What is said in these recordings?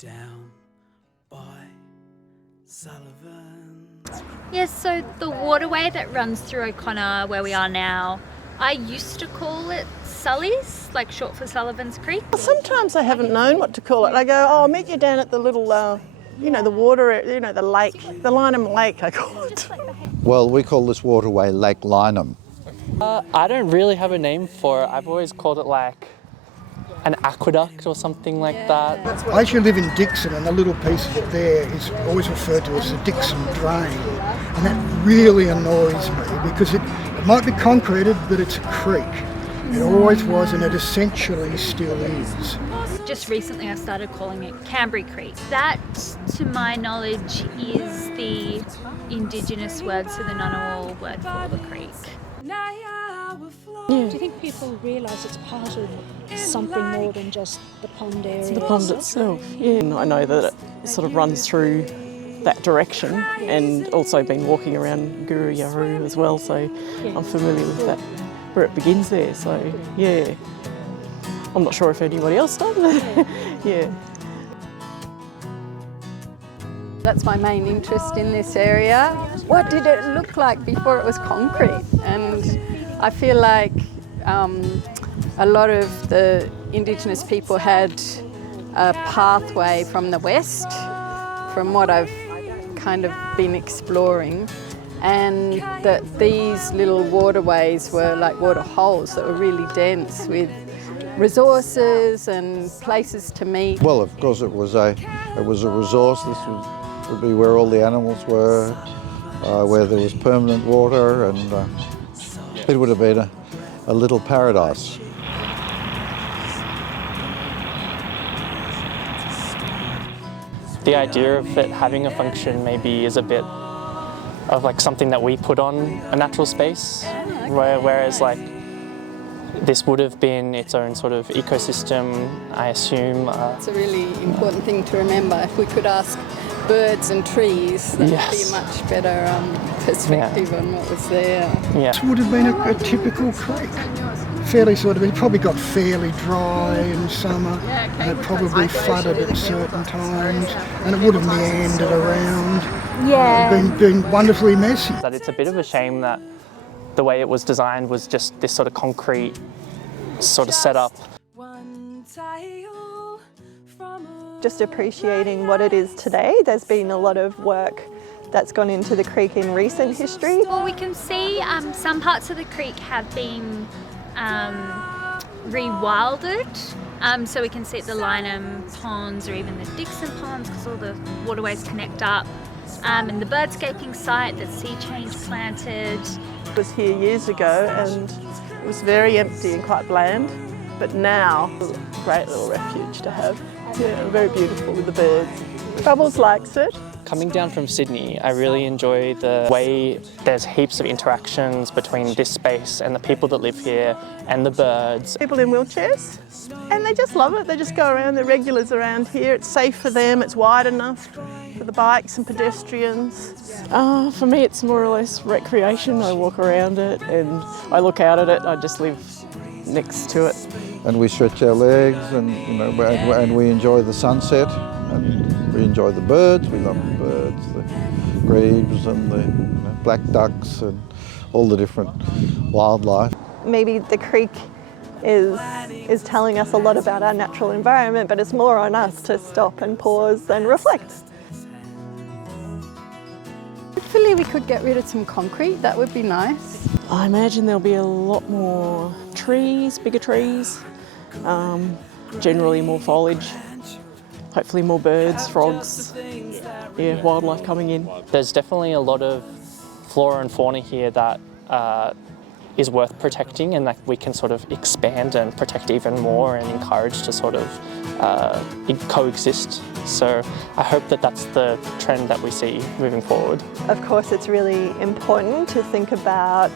down by Sullivan. Yes, so the waterway that runs through O'Connor, where we are now, I used to call it Sully's, like short for Sullivan's Creek. Well, sometimes I haven't known what to call it. I go, oh, I'll meet you down at the little, the water, the lake, the Lynham Lake, I call it. Well, we call this waterway Lake Lynham. I don't really have a name for it. I've always called it like an aqueduct or something like that. I actually live in Dixon, and the little piece there is always referred to as the Dixon Drain, and that really annoys me because it might be concreted, but it's a creek. It always was, and it essentially still is. Just recently I started calling it Kambri Creek. That, to my knowledge, is the Indigenous word to the Ngunnawal word for the creek. Do you think people realise it's part of something more than just the pond area? The pond itself, yeah. And I know that it sort of runs through that direction, and also been walking around Guru Yaru as well, so I'm familiar with that, where it begins there, so yeah. I'm not sure if anybody else does. Yeah. That's my main interest in this area. What did it look like before it was concrete? And I feel like a lot of the Indigenous people had a pathway from the west, from what I've kind of been exploring, and that these little waterways were like water holes that were really dense with resources and places to meet. Well, of course, it was a resource. This would be where all the animals were, where there was permanent water, and it would have been a little paradise. The idea of it having a function maybe is a bit of like something that we put on a natural space, whereas like this would have been its own sort of ecosystem, I assume. It's a really important thing to remember. If we could ask birds and trees, that would be a much better perspective on what was there. Yeah. This would have been a typical creek. It probably got fairly dry in summer, and it probably flooded at certain times, and it would have meandered around. Been wonderfully messy. That it's a bit of a shame that the way it was designed was just this sort of concrete sort of setup. Just appreciating what it is today. There's been a lot of work that's gone into the creek in recent history. Well, we can see some parts of the creek have been rewilded, so we can see the Lynham ponds or even the Dixon ponds, because all the waterways connect up, and the birdscaping site that sea change planted. I was here years ago and it was very empty and quite bland, but now it's a great little refuge to have. Yeah, very beautiful with the birds. Bubbles likes it. Coming down from Sydney, I really enjoy the way there's heaps of interactions between this space and the people that live here and the birds. People in wheelchairs, and they just love it. They just go around, they're regulars around here. It's safe for them, it's wide enough for the bikes and pedestrians. For me, it's more or less recreation. I walk around it and I look out at it. I just live next to it. And we stretch our legs, and and we enjoy the sunset, and we enjoy the birds. We love the birds, the grebes and the black ducks and all the different wildlife. Maybe the creek is telling us a lot about our natural environment, but it's more on us to stop and pause and reflect. Hopefully we could get rid of some concrete, that would be nice. I imagine there'll be a lot more trees, bigger trees, generally more foliage, hopefully more birds, frogs, wildlife coming in. There's definitely a lot of flora and fauna here that is worth protecting, and that we can sort of expand and protect even more and encourage to sort of coexist. So I hope that that's the trend that we see moving forward. Of course, it's really important to think about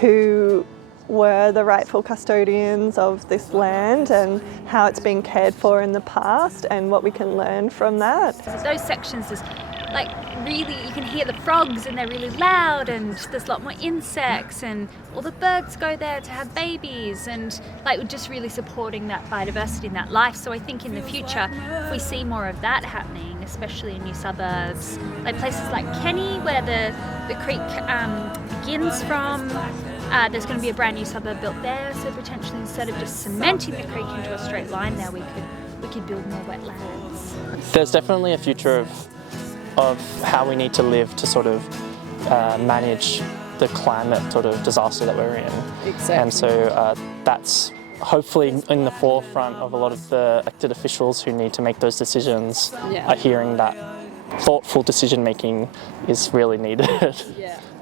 who were the rightful custodians of this land and how it's been cared for in the past and what we can learn from that. Those sections, there's like really, you can hear the frogs and they're really loud, and there's a lot more insects, and all the birds go there to have babies, and like we're just really supporting that biodiversity and that life. So I think in the future, if we see more of that happening, especially in new suburbs, like places like Kenny, where the creek begins from, there's going to be a brand new suburb built there. So potentially, instead of just cementing the creek into a straight line, there we could build more wetlands. There's definitely a future of how we need to live to sort of manage the climate sort of disaster that we're in. Exactly. And so that's hopefully in the forefront of a lot of the elected officials who need to make those decisions, are hearing that thoughtful decision making is really needed.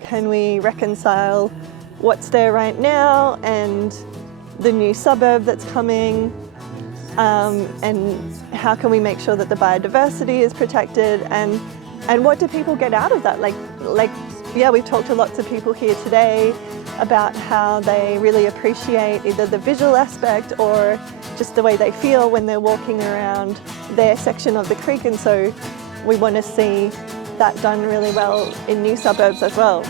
Can we reconcile what's there right now and the new suburb that's coming? And how can we make sure that the biodiversity is protected, and what do people get out of that? Like we've talked to lots of people here today about how they really appreciate either the visual aspect or just the way they feel when they're walking around their section of the creek, and so we want to see that done really well in new suburbs as well.